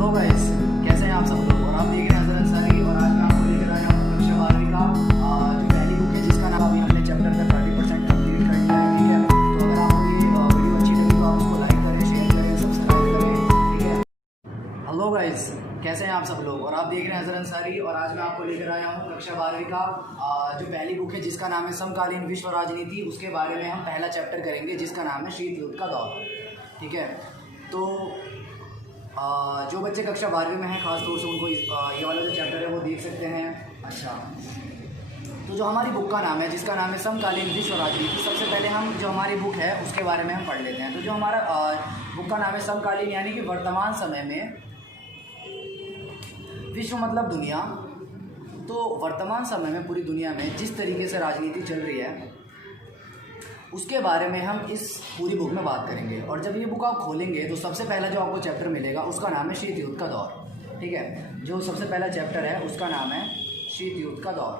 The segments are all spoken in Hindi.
हेलो गाइस, कैसे हैं आप सब लोग। और आप देख रहे हैं हज़रत अंसारी। और आज मैं आपको लेकर आया हूँ कक्षा 12वीं का जो पहली बुक है, जिसका नाम अभी हमने चैप्टर का 30% कंप्लीट कर लिया है। ठीक है, तो अगर आपको ये वीडियो अच्छी लगी तो आप उसको लाइक करें, शेयर करें, सब्सक्राइब करें। ठीक है। हेलो गाइस, कैसे हैं आप सब लोग। और आप देख रहे हैं हज़रत अंसारी। और आज मैं आपको लेकर आया हूँ कक्षा 12वीं का जो पहली बुक है, जिसका नाम है समकालीन विश्व राजनीति। उसके बारे में हम पहला चैप्टर करेंगे, जिसका नाम है शीत युद्ध का दौर। ठीक है, तो जो बच्चे कक्षा 12वीं में हैं, खास तौर से उनको ये वाला जो चैप्टर है वो देख सकते हैं। अच्छा, तो जो हमारी बुक का नाम है, जिसका नाम है समकालीन विश्व राजनीति, सबसे पहले हम जो हमारी बुक है उसके बारे में हम पढ़ लेते हैं। तो जो हमारा बुक का नाम है समकालीन, यानी कि वर्तमान समय में, विश्व मतलब दुनिया। तो वर्तमान समय में पूरी दुनिया में जिस तरीके से राजनीति चल रही है उसके बारे में हम इस पूरी बुक में बात करेंगे। और जब ये बुक आप खोलेंगे तो सबसे पहला जो आपको चैप्टर मिलेगा उसका नाम है शीत युद्ध का दौर। ठीक है, जो सबसे पहला चैप्टर है उसका नाम है शीत युद्ध का दौर।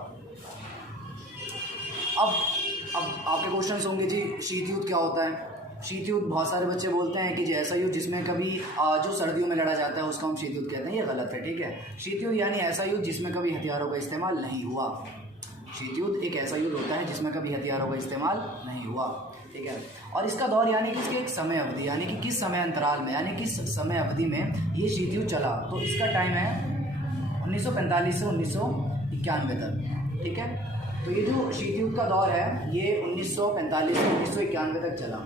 अब आपके क्वेश्चन होंगे, जी शीत युद्ध क्या होता है। शीत युद्ध, बहुत सारे बच्चे बोलते हैं कि ऐसा युद्ध जिसमें कभी जो सर्दियों में लड़ा जाता है उसको हम शीत युद्ध कहते हैं। ये गलत है। ठीक है, शीत युद्ध यानी ऐसा युद्ध जिसमें कभी हथियारों का इस्तेमाल नहीं हुआ। शीत युद्ध एक ऐसा युद्ध होता है जिसमें कभी हथियारों का इस्तेमाल नहीं हुआ। ठीक है, और इसका दौर यानी कि इसकी एक समय अवधि, यानी कि किस समय अंतराल में, यानी किस समय अवधि में ये शीत युद्ध चला। तो इसका टाइम है 1945 से 1991 तक। ठीक है, तो ये जो शीत युद्ध का दौर है ये 1945 से 1991 तक चला।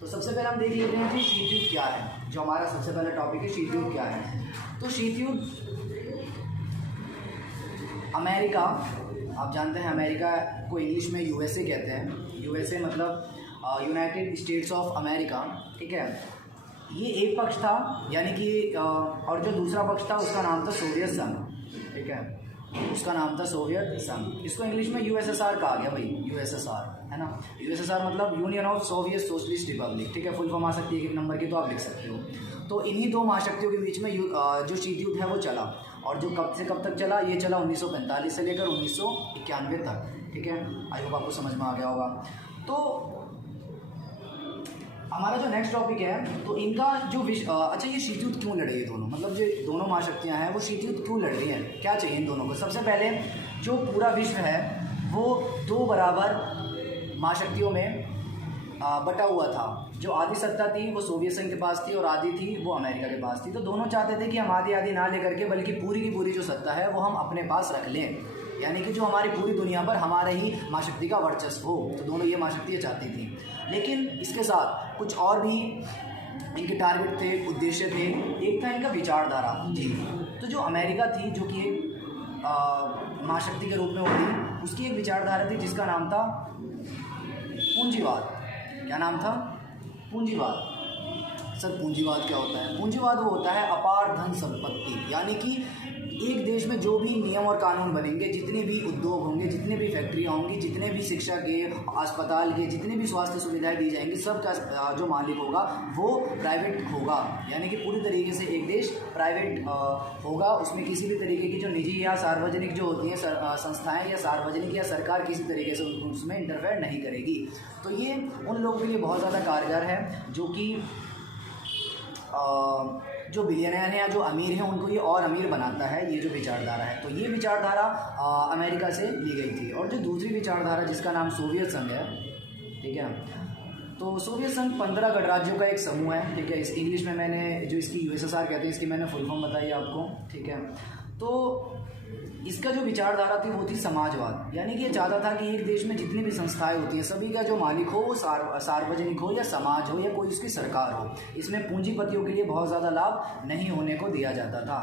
तो सबसे पहले हम देख लेते हैं कि शीत युद्ध क्या है। जो हमारा सबसे पहला टॉपिक है, शीत युद्ध क्या है। तो शीत युद्ध अमेरिका, आप जानते हैं अमेरिका को इंग्लिश में यूएसए कहते हैं। यूएसए मतलब यूनाइटेड स्टेट्स ऑफ अमेरिका। ठीक है, ये एक पक्ष था, यानी कि और जो दूसरा पक्ष था उसका नाम था सोवियत संघ। ठीक है, उसका नाम था सोवियत संघ। इसको इंग्लिश में यूएसएसआर कहा गया भाई, यूएसएसआर है ना। यूएसएसआर मतलब union of Soviet socialist Republic. ठीक है, फुल फॉर्म आ सकती है एक नंबर की, तो आप लिख सकते हो। तो इन्हीं दो महाशक्तियों के बीच में जो शीत युद्ध है वो चला। और जो कब से कब तक चला, ये चला 1945 से लेकर 1991 तक। ठीक है, आई होप आपको समझ में आ गया होगा। तो हमारा जो नेक्स्ट टॉपिक है, तो इनका जो अच्छा, ये शीत युद्ध क्यों लड़े ये दोनों, मतलब जो दोनों महाशक्तियां हैं वो शीत युद्ध क्यों लड़ रही हैं, क्या चाहिए इन दोनों को। सबसे पहले जो पूरा विश्व है वो दो बराबर महाशक्तियों में बटा हुआ था। जो आधी सत्ता थी वो सोवियत संघ के पास थी और आधी थी वो अमेरिका के पास थी। तो दोनों चाहते थे कि हम आधी आधी ना लेकर के, बल्कि पूरी की पूरी जो सत्ता है वो हम अपने पास रख लें, यानी कि जो हमारी पूरी दुनिया पर हमारे ही महाशक्ति का वर्चस्व हो। तो दोनों ये महाशक्तियाँ चाहती थी, लेकिन इसके साथ कुछ और भी इनके टारगेट थे, उद्देश्य थे। एक था इनका विचारधारा जी। तो जो अमेरिका थी, जो कि एक महाशक्ति के रूप में होती, उसकी एक विचारधारा थी जिसका नाम था पूंजीवाद। क्या नाम था? पूंजीवाद। सर पूंजीवाद क्या होता है? पूंजीवाद वो होता है अपार धन संपत्ति, यानी कि एक देश में जो भी नियम और कानून बनेंगे, जितने भी उद्योग होंगे, जितने भी फैक्ट्रियाँ होंगी, जितने भी शिक्षा के, अस्पताल के, जितनी भी स्वास्थ्य सुविधाएं दी जाएंगी, सब का जो मालिक होगा वो प्राइवेट होगा। यानी कि पूरी तरीके से एक देश प्राइवेट होगा। उसमें किसी भी तरीके की जो निजी या सार्वजनिक जो होती हैं संस्थाएं या सार्वजनिक या सरकार किसी तरीके से उसमें इंटरफेयर नहीं करेगी। तो ये उन लोगों के लिए बहुत ज़्यादा कारगर है, जो कि जो बिलियनर हैं या जो अमीर हैं उनको ये और अमीर बनाता है, ये जो विचारधारा है। तो ये विचारधारा अमेरिका से ली गई थी। और जो दूसरी विचारधारा जिसका नाम सोवियत संघ है, ठीक है, तो सोवियत संघ 15 गणराज्यों का एक समूह है। ठीक है, इस इंग्लिश में मैंने जो इसकी यूएसएसआर कहते हैं, इसकी मैंने फुल फॉर्म बताई आपको। ठीक है, तो इसका जो विचारधारा थी वो थी समाजवाद, यानी कि ये चाहता था कि एक देश में जितनी भी संस्थाएं होती हैं सभी का जो मालिक हो वो सार्वजनिक हो या समाज हो या कोई उसकी सरकार हो। इसमें पूंजीपतियों के लिए बहुत ज़्यादा लाभ नहीं होने को दिया जाता था,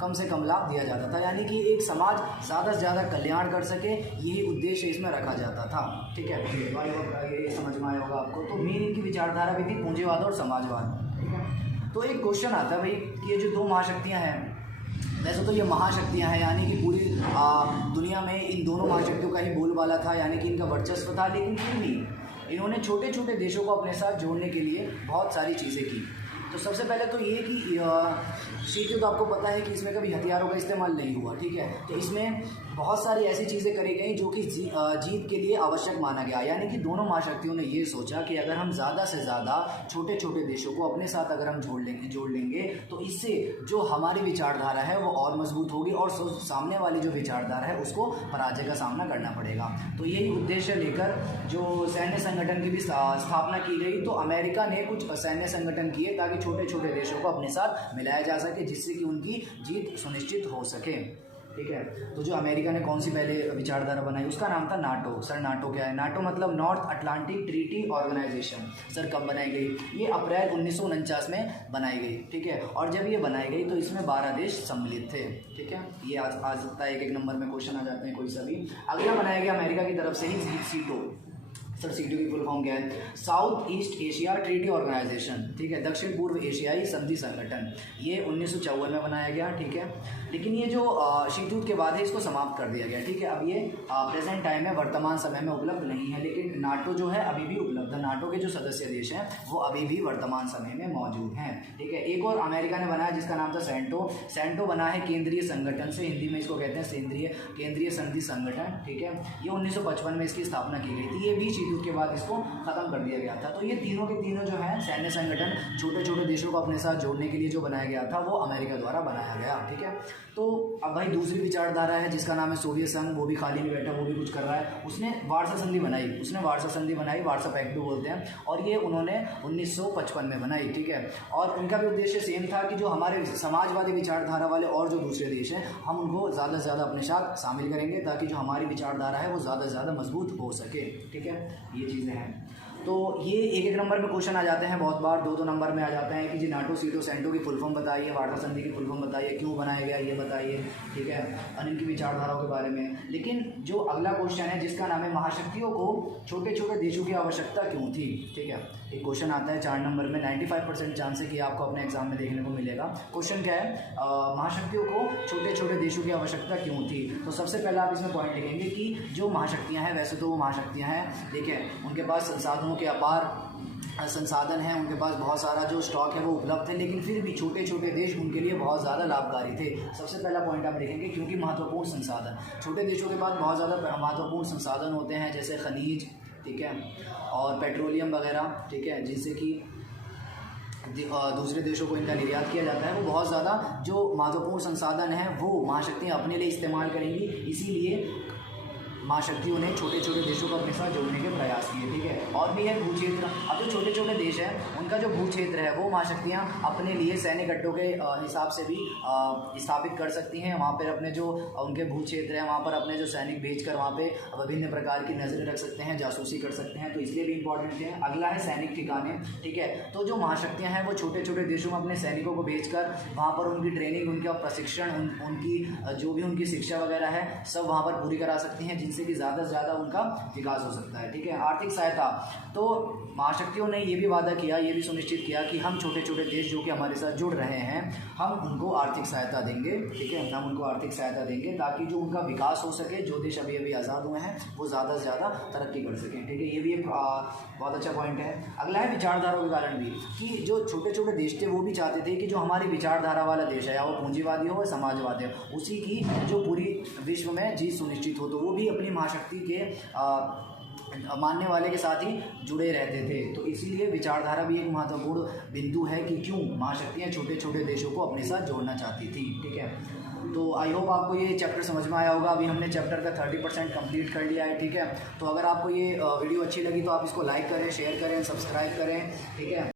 कम से कम लाभ दिया जाता था, यानी कि एक समाज ज़्यादा से ज़्यादा कल्याण कर सके, यही उद्देश्य इसमें रखा जाता था। ठीक है, ये समझ में आया होगा आपको। तो मेन इनकी विचारधारा भी थी पूंजीवाद और समाजवाद। ठीक है, तो एक क्वेश्चन आता है भाई कि ये जो दो महाशक्तियाँ हैं, वैसे तो ये महाशक्तियाँ हैं, यानी कि पूरी दुनिया में इन दोनों महाशक्तियों का ही बोलबाला था, यानी कि इनका वर्चस्व था, लेकिन फिर भी इन्होंने छोटे छोटे देशों को अपने साथ जोड़ने के लिए बहुत सारी चीज़ें की। तो सबसे पहले तो ये कि शीत युद्ध आपको पता है कि इसमें कभी हथियारों का इस्तेमाल नहीं हुआ, ठीक है। तो इसमें बहुत सारी ऐसी चीज़ें करी गई जो कि जीत के लिए आवश्यक माना गया, यानी कि दोनों महाशक्तियों ने ये सोचा कि अगर हम ज़्यादा से ज़्यादा छोटे छोटे देशों को अपने साथ अगर हम जोड़ लेंगे तो इससे जो हमारी विचारधारा है वो और मजबूत होगी और सामने वाली जो विचारधारा है उसको पराजय का सामना करना पड़ेगा। तो यही उद्देश्य लेकर जो सैन्य संगठन की भी स्थापना की गई। तो अमेरिका ने कुछ सैन्य संगठन किए ताकि छोटे छोटे देशों को अपने साथ मिलाया जा सके, जिससे कि उनकी जीत सुनिश्चित हो सके, ठीक है। तो जो अमेरिका ने कौन सी पहले विचारधारा बनाई, उसका नाम था नाटो। सर नाटो क्या है? नाटो मतलब North Atlantic Treaty Organisation. Sir कब बनाई गई? ये अप्रैल 1949 में बनाई गई, ठीक है। और जब ये बनाई गई तो इसमें 12 देश सम्मिलित थे, ठीक है। ये आ सकता है एक नंबर में क्वेश्चन आ जाते हैं कोई सा भी। अगला बनाया गया अमेरिका की तरफ से ही सीटो। सर सीटो की फुल फॉर्म क्या है? South East Asia Treaty Organisation, ठीक है, दक्षिण पूर्व एशियाई संधि संगठन। ये 1954 में बनाया गया, ठीक है। लेकिन ये जो शीत युद्ध के बाद है इसको समाप्त कर दिया गया, ठीक है। अब ये प्रेजेंट टाइम में वर्तमान समय में उपलब्ध नहीं है, लेकिन नाटो जो है अभी भी उपलब्ध है। नाटो के जो सदस्य देश हैं वो अभी भी वर्तमान समय में मौजूद हैं, ठीक है। एक और अमेरिका ने बनाया जिसका नाम था सेंटो। सेंटो बना है केंद्रीय संगठन से, हिंदी में इसको कहते हैं केंद्रीय संधि संगठन, ठीक है। ये 1955 में इसकी स्थापना की गई थी। ये भी शीत युद्ध के बाद इसको खत्म कर दिया गया था। तो ये तीनों के तीनों जो है सैन्य संगठन छोटे छोटे देशों को अपने साथ जोड़ने के लिए जो बनाया गया था वो अमेरिका द्वारा बनाया गया, ठीक है। तो अब भाई दूसरी विचारधारा है जिसका नाम है सोवियत संघ। वो भी खाली नहीं बैठा, वो भी कुछ कर रहा है। उसने वार्सा संधि बनाई, वार्सा पैक्ट भी बोलते हैं, और ये उन्होंने 1955 में बनाई, ठीक है। और उनका भी उद्देश्य सेम था कि जो हमारे समाजवादी विचारधारा वाले और जो दूसरे देश हैं हम उनको ज़्यादा से ज़्यादा अपने साथ शामिल करेंगे ताकि जो हमारी विचारधारा है वो ज़्यादा से ज़्यादा मजबूत हो सके, ठीक है। ये चीज़ें हैं। तो ये एक नंबर में क्वेश्चन आ जाते हैं, बहुत बार 2 नंबर में आ जाते हैं कि जी नाटो सीटो सेंटो की फुल फॉर्म बताइए, वार्सा संधि की फुल फॉर्म बताइए, क्यों बनाया गया ये बताइए, ठीक है, और इनकी विचारधाराओं के बारे में। लेकिन जो अगला क्वेश्चन है जिसका नाम है महाशक्तियों को छोटे छोटे देशों की आवश्यकता क्यों थी, ठीक है। एक क्वेश्चन आता है 4 नंबर में, 95% चांस है कि आपको अपने एग्जाम में देखने को मिलेगा। क्वेश्चन क्या है? महाशक्तियों को छोटे छोटे देशों की आवश्यकता क्यों थी? तो सबसे पहले आप इसमें पॉइंट लिखेंगे कि जो महाशक्तियाँ हैं, वैसे तो वो महाशक्तियाँ हैं, ठीक है, उनके पास संसाधनों के अपार संसाधन हैं, उनके पास बहुत सारा जो स्टॉक है वो उपलब्ध है, लेकिन फिर भी छोटे छोटे देश उनके लिए बहुत ज़्यादा लाभकारी थे। सबसे पहला पॉइंट आप लिखेंगे क्योंकि महत्वपूर्ण संसाधन, छोटे देशों के पास बहुत ज़्यादा महत्वपूर्ण संसाधन होते हैं, जैसे खनिज, ठीक है, और पेट्रोलियम वगैरह, ठीक है, जिससे कि दूसरे देशों को इनका निर्यात किया जाता है। वो बहुत ज़्यादा जो महत्वपूर्ण संसाधन हैं वो महाशक्तियाँ अपने लिए इस्तेमाल करेंगी, इसीलिए महाशक्तियों ने छोटे छोटे देशों को अपने साथ जोड़ने के प्रयास किए, ठीक है। और भी है भू क्षेत्र। अब जो छोटे छोटे देश हैं उनका जो भू क्षेत्र है वो महाशक्तियाँ अपने लिए सैन्य गड्ढों के हिसाब से भी स्थापित कर सकती हैं। वहाँ पर अपने जो उनके भू क्षेत्र है वहाँ पर अपने जो सैनिक भेजकर वहाँ पे विभिन्न प्रकार की नज़रें रख सकते हैं, जासूसी कर सकते हैं, तो इसलिए भी इंपॉर्टेंट है। अगला है सैनिक ठिकाने, ठीक है। तो जो महाशक्तियाँ हैं वो छोटे छोटे देशों में अपने सैनिकों को भेजकर वहाँ पर उनकी ट्रेनिंग, उनका प्रशिक्षण, उनकी जो भी उनकी शिक्षा वगैरह है सब वहाँ पर पूरी करा सकती हैं, जिनसे कि ज़्यादा से ज़्यादा उनका विकास हो सकता है, ठीक है। आर्थिक सहायता, तो महाशक्तियों ने ये भी वादा किया, ये भी सुनिश्चित किया कि हम छोटे छोटे देश जो कि हमारे साथ जुड़ रहे हैं हम उनको आर्थिक सहायता देंगे, ठीक है, हम उनको आर्थिक सहायता देंगे ताकि जो उनका विकास हो सके, जो देश अभी अभी आज़ाद हुए हैं वो ज़्यादा से ज़्यादा तरक्की कर सकें, ठीक है। ये भी एक बहुत अच्छा पॉइंट है। अगला है विचारधाराओं के कारण भी, कि जो छोटे छोटे देश थे वो भी चाहते थे कि जो हमारी विचारधारा वाला देश है, या वो पूंजीवादी हो या समाजवादी हो, उसी की जो पूरी विश्व में जीत सुनिश्चित हो, तो वो भी अपनी महाशक्ति के मानने वाले के साथ ही जुड़े रहते थे। तो इसीलिए विचारधारा भी एक महत्वपूर्ण बिंदु है कि क्यों महाशक्तियाँ छोटे छोटे देशों को अपने साथ जोड़ना चाहती थी, ठीक है। तो आई होप आपको ये चैप्टर समझ में आया होगा। अभी हमने चैप्टर का 30% कंप्लीट कर लिया है, ठीक है। तो अगर आपको ये वीडियो अच्छी लगी तो आप इसको लाइक करें, शेयर करें, सब्सक्राइब करें, ठीक है।